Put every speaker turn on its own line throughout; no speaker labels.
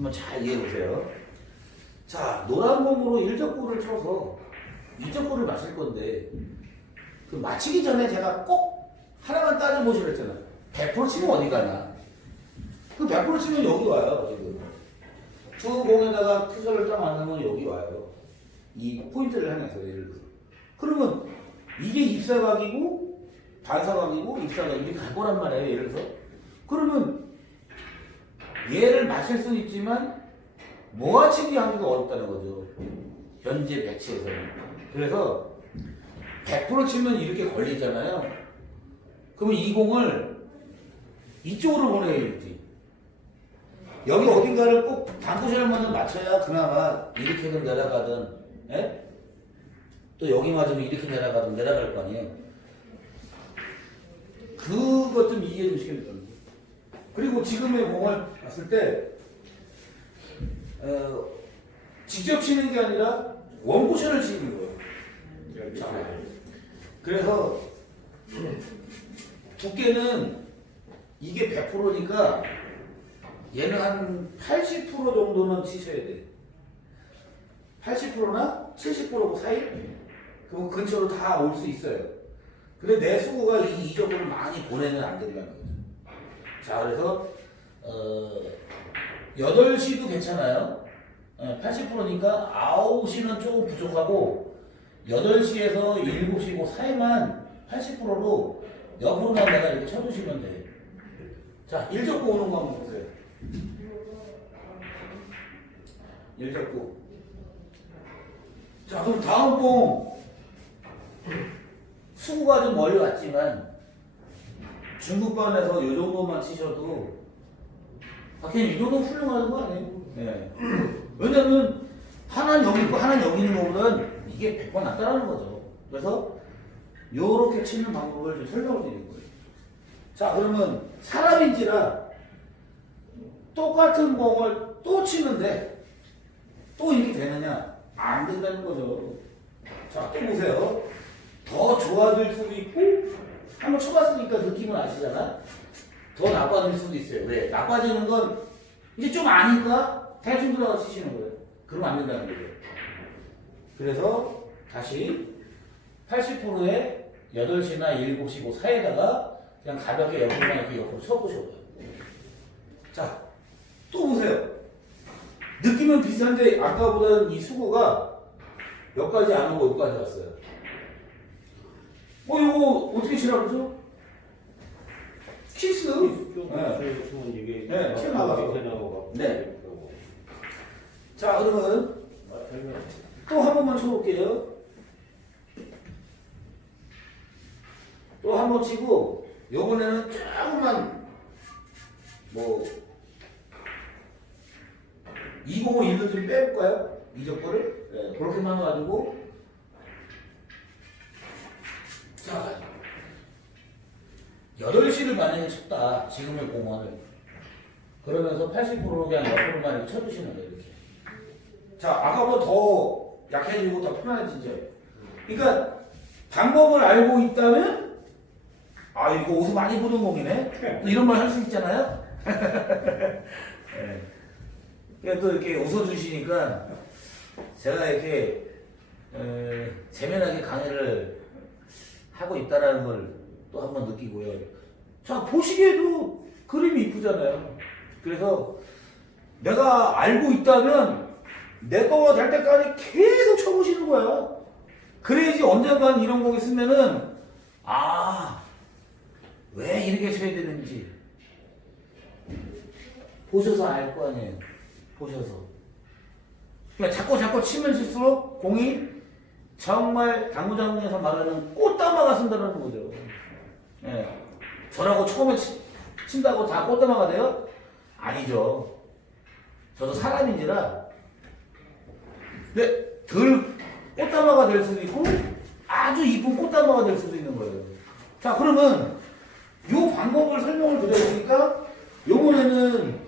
한번 잘 이해해 보세요. 자, 노란 공으로 일적구를 쳐서 이적구를 마실 건데 그 마치기 전에 제가 꼭 하나만 따져보시라 했잖아요. 100% 치면 어디 가나? 그 100% 치면 여기 와요, 지금. 두 공에다가 투자를 딱 만들면 여기 와요. 이 포인트를 향해서 예를 들어. 그러면 이게 입사각이고 반사각이고 입사각 이렇게 갈 거란 말이에요, 예를 들어서. 그러면 얘를 마실 수 있지만 모아치기 하기가 어렵다는 거죠. 현재 배치에서는. 그래서 100% 치면 이렇게 걸리잖아요. 그러면 이 공을 이쪽으로 보내야지. 여기 어딘가를 꼭 당구샷만은 맞춰야 그나마 이렇게든 내려가든, 예? 또 여기 맞으면 이렇게 내려가든 내려갈 거 아니에요. 그것 좀 이해해 주시겠습니까? 그리고 지금의 공을 봤을 때, 어, 직접 치는 게 아니라 원쿠션을 치는 거예요. 자, 그래서 두께는 이게 100%니까 얘는 한 80% 정도는 치셔야 돼. 80%나 70% 사이? 그 근처로 다 올 수 있어요. 근데 내 수구가 이 이적을 많이 보내면 안 된다는 거죠. 자, 그래서 어, 8시도 괜찮아요. 80%니까 9시는 조금 부족하고 8시에서 7시 그 사이만 80%로 옆으로만 내가 이렇게 쳐주시면 돼요. 자, 1적구 오는 거 한번 보세요. 1적구. 자, 그럼 다음 공 수구가 좀 멀리 왔지만 중국반에서 이 정도만 치셔도 아, 그냥 이 정도 훌륭한 거 아니에요? 네. 왜냐면 하나는 여기 있고 하나는 여기 있는 거보다는 이게 100번 낫다라는 거죠. 그래서 요렇게 치는 방법을 좀 설명을 드리는 거예요. 자, 그러면 사람인지라 똑같은 공을 또 치는데 또 이렇게 되느냐? 안 된다는 거죠. 자, 또 보세요. 더 좋아질 수도 있고 한번 쳐봤으니까 느낌은 아시잖아. 더 나빠질 수도 있어요. 왜? 나빠지는 건 이제 좀 아니까 대충 들어가 치시는 거예요. 그러면 안 된다는 거예요. 그래서 다시 80%에 8시나 7시 그 사이에다가 그냥 가볍게 옆으로만 이렇게 옆으로 쳐보셔도 자, 또 보세요. 느낌은 비슷한데 아까보다는 이 수구가 여기까지 안 오고 여기까지 왔어요. 어, 이거 어떻게 치라고 그러죠? 키스. 네.
주문 이게
네, 튀어 나가요. 네. 자, 그러면 또 한 번만 쳐볼게요. 또 한 번 치고, 요번에는 조금만, 뭐, 201로 좀 빼볼까요? 이적 거를? 네, 그렇게만 해가지고. 자, 8시를 만약에 쳤다. 지금의 공원을. 그러면서 80%로 그냥 옆으로만 쳐주시는 거예요, 이렇게. 자, 아까보다 더 약해지고 더 편안해지죠. 그러니까 방법을 알고 있다면 아 이거 옷을 많이 보는 공이네. 또 이런 말 할 수 있잖아요. 네. 그러니까 또 이렇게 웃어주시니까 제가 이렇게 에, 재미나게 강의를 하고 있다라는 걸 또 한번 느끼고요. 자 보시기에도 그림이 이쁘잖아요. 그래서 내가 알고 있다면 내 거가 될 때까지 계속 쳐보시는 거야. 그래야지 언젠간 이런 곡이 쓰면은 아, 왜 이렇게 쳐야 되는지 보셔서 알 거 아니에요. 보셔서. 그러니까 자꾸 자꾸 치면 칠수록 공이 정말 당구장에서 말하는 꽃다마가 쓴다는 거죠. 예. 저라고 처음에 치, 친다고 다 꽃다마가 돼요? 아니죠. 저도 사람인지라 근데 덜 꽃다마가 될 수도 있고 아주 이쁜 꽃다마가 될 수도 있는 거예요. 자 그러면 요 방법을 설명을 드렸으니까 요번에는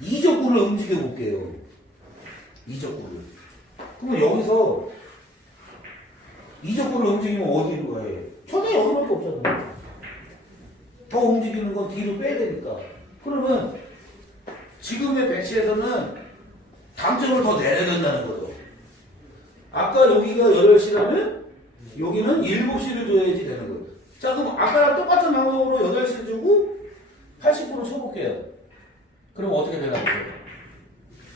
이적구를 움직여 볼게요. 이적구를. 그러면 여기서 이적구를 움직이면 어디로 가요? 저는 여기밖에 없잖아요. 더 움직이는 건 뒤로 빼야 되니까. 그러면 지금의 배치에서는 당점을 더 내야 된다는 거죠. 아까 여기가 8시라면 여기는 7시를 줘야지 되는 거예요. 자, 그럼 아까랑 똑같은 방법으로 8시를 주고 80% 쳐볼게요. 그럼 어떻게 되나 보세요.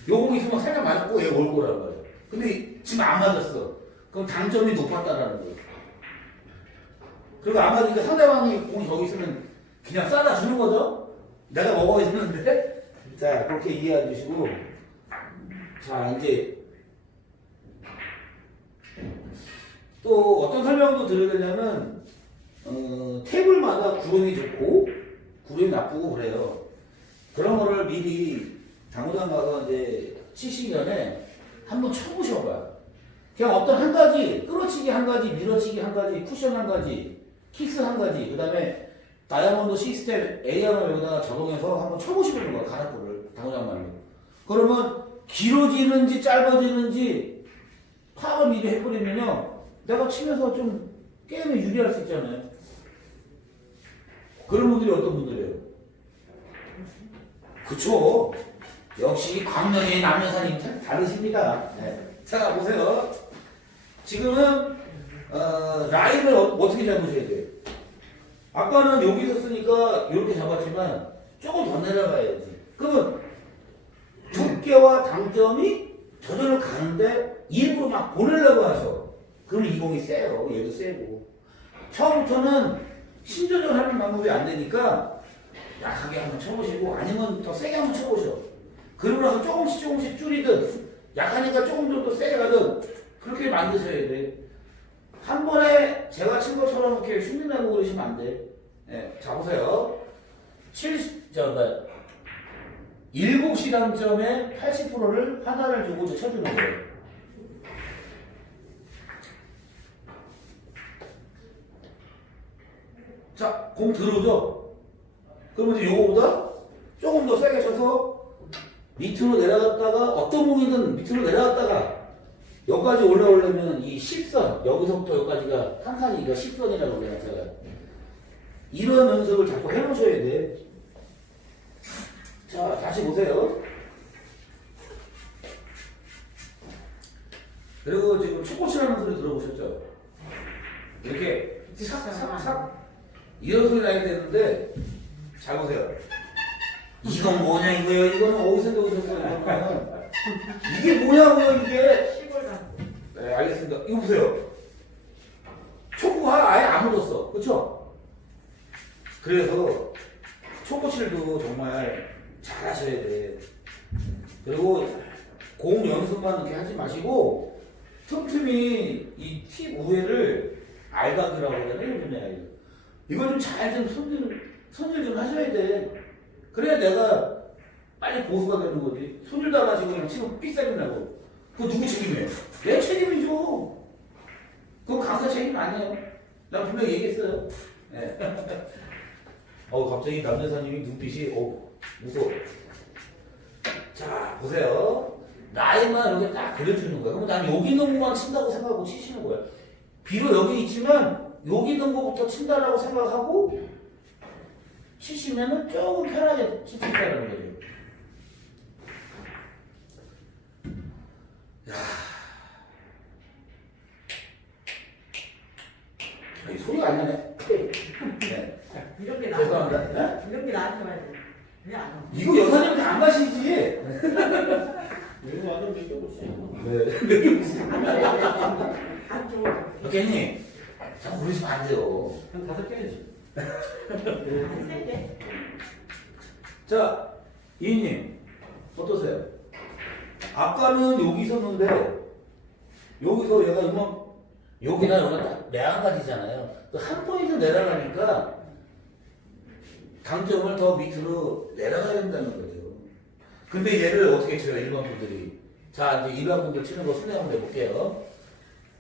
요 공이 있으면 살짝 맞고 얘올 거란 말이에요. 근데 지금 안 맞았어. 그럼 당점이 높았다라는 거예요. 그리고 안 맞으니까 상대방이 공이 저기 있으면 그냥 싸다 주는 거죠? 내가 먹어야 되는데? 자, 그렇게 이해해 주시고. 자, 이제 또 어떤 설명도 드려야 되냐면, 어, 테이블마다 구름이 좋고, 구름이 나쁘고 그래요. 그런 거를 미리 당구장 가서 이제 치시기 전에 한번 쳐보셔봐요. 그냥 어떤 한 가지, 끌어치기 한 가지, 밀어치기 한 가지, 쿠션 한 가지, 키스 한 가지, 그 다음에 다이아몬드 시스템 AR을 여기다가 적용해서 한번 쳐보시는 거예요. 가닥불을 당구장만으로. 그러면 길어지는지 짧아지는지 파악을 미리 해버리면요. 내가 치면서 좀 게임에 유리할 수 있잖아요. 그런 분들이 어떤 분들이에요? 그쵸. 역시 광명의 남녀사님 참 다르십니다. 네. 자, 보세요. 지금은, 어, 라인을 어, 떻게 잡으셔야 돼요? 아까는 여기 있었으니까 이렇게 잡았지만 조금 더 내려가야지. 그러면 두께와 당점이 저절로 가는데 일부러 막 보내려고 하셔. 그럼 이 공이 세요. 얘도 세고. 처음부터는 신조절 하는 방법이 안 되니까 약하게 한번 쳐보시고 아니면 더 세게 한번 쳐보셔. 그러고 나서 조금씩 조금씩 줄이든 약하니까 조금 좀 더 세게 가든 그렇게 만드셔야 돼. 한 번에 제가 친 것처럼 이렇게 흉내내고 그러시면 안 돼. 예, 자 보세요. 7, 저, 뭐, 7시 당점에 80%를 하나를 주고 쳐주는 거예요. 자, 공 들어오죠? 그러면 이제 요거보다 조금 더 세게 쳐서 밑으로 내려갔다가 어떤 공이든 밑으로 내려갔다가 여기까지 올라오려면 이 10선, 여기서부터 여기까지가 한 칸이니까 10선이라고 그래요, 제가. 이런 연습을 자꾸 해놓으셔야 돼. 자, 다시 보세요. 그리고 지금 초코치라는 소리 들어보셨죠? 이렇게 삭삭삭 이런 소리 나야 되는데 잘 보세요. 이건 뭐냐 이거요? 이거는 어디서? 이거는 이게 뭐냐고요 이게? 네 알겠습니다. 이거 보세요. 초코가 아예 안 묻었어. 그렇죠? 그래서 초코칠도 정말 잘 하셔야 돼. 그리고 공 연습만 이렇게 하지 마시고 틈틈이 이 팁 우회를 알각이라고 하잖아요, 요즘에. 이걸 좀 잘좀 손질, 손질 좀 하셔야 돼. 그래야 내가 빨리 고수가 되는 거지. 손질도 안 하시고 그냥 치고 삑사리 나고. 그거 누구 책임이에요? 내 책임이죠. 그건 강사 책임 아니에요. 나 분명히 얘기했어요. 예. 어, 갑자기 남자사님이 눈빛이, 어, 무서워. 자, 보세요. 라인만 이렇게 딱 그려주는 거예요. 그럼 난 여기 있는 것만 친다고 생각하고 치시는 거예요. 비록 여기 있지만, 여기 있는 것부터 친다라고 생각하고, 치시면은 조금 편하게 칠 수 있다는 거죠. 야. 이 소리가 안 나네. 네.
이렇게 나.
죄송합니다. 네?
이렇게 나한테 와야 돼. 왜안 와?
이거 여사님한테 안 가시지?
이거 완전 믿겨보세요.
네.
안 좋아.
여기님, 자꾸 그러시면 안 돼요.
한 다섯 개지.
안 센데?
자, 이인님, 어떠세요? 아까는 여기 있었는데, 여기서 얘가 이만, 여기나 여기나 내한가지잖아요. 한 포인트 내려가니까, 당점을 더 밑으로 내려가야 된다는 거죠. 근데 얘를 어떻게 쳐요, 일반 분들이? 자, 이제 일반 분들 치는 거 순회 한번 해볼게요.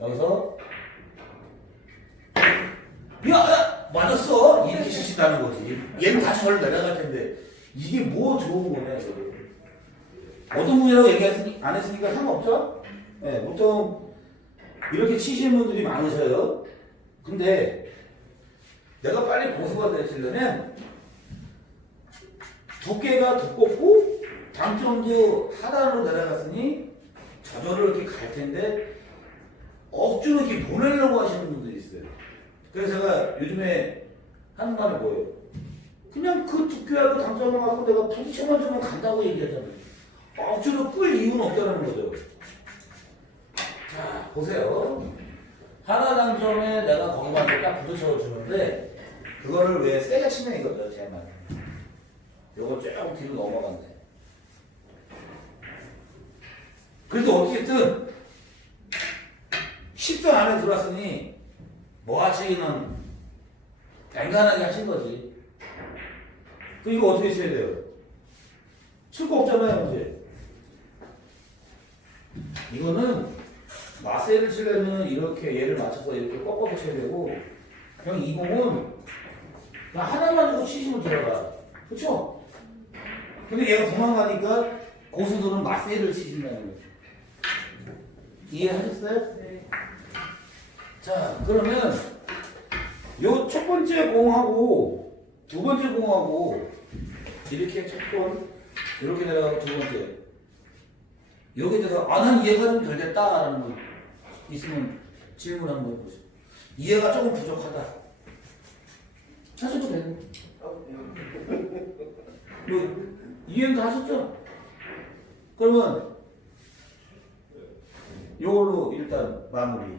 여기서, 야, 야, 맞았어! 이렇게 치신다는 거지. 얘는 다시 절로 내려갈 텐데, 이게 뭐 좋은 거냐, 이거. 어떤 분이라고 얘기 안 했으니까 상관없죠? 예, 보통 이렇게 치시는 분들이 많으셔요. 근데 내가 빨리 고수가 되시려면 두께가 두껍고 당점도 하단으로 내려갔으니 저절로 이렇게 갈 텐데 억지로 이렇게 보내려고 하시는 분들이 있어요. 그래서 제가 요즘에 하는 말이 뭐예요? 그냥 그 두께하고 당점하고 내가 부딪혀만 주면 간다고 얘기하잖아요. 억지로 끌 이유는 없다는 거죠. 자, 보세요. 하나 당점에 내가 거기만 딱 부딪혀 주는데 그거를 왜 세게 치냐 이거죠, 제 말. 요거 조금 뒤로 넘어갔네. 그래도 어떻게든 10선 안에 들어왔으니 뭐 하시기는 앵간하게 하신 거지. 그 이거 어떻게 쳐야 돼요? 칠거 없잖아요, 이제. 이거는 마세를 치려면 이렇게 얘를 맞춰서 이렇게 꺾어서 쳐야 되고 그냥 이 공은 그냥 하나만 주고 치시면 들어가. 그쵸? 근데 얘가 도망가니까 고수들은 마세를 치신다는 거죠. 이해하셨어요?
네.
자, 그러면 요 첫 번째 공하고 두 번째 공하고 이렇게 첫 번, 이렇게 내려가고 두 번째. 여기 대해서 아, 난 이해가 좀 덜 됐다 라는 분 있으면 질문 한번 해보세요. 이해가 조금 부족하다. 하셔도 되는 뭐, 이해는 다 하셨죠? 그러면 요걸로 일단 마무리.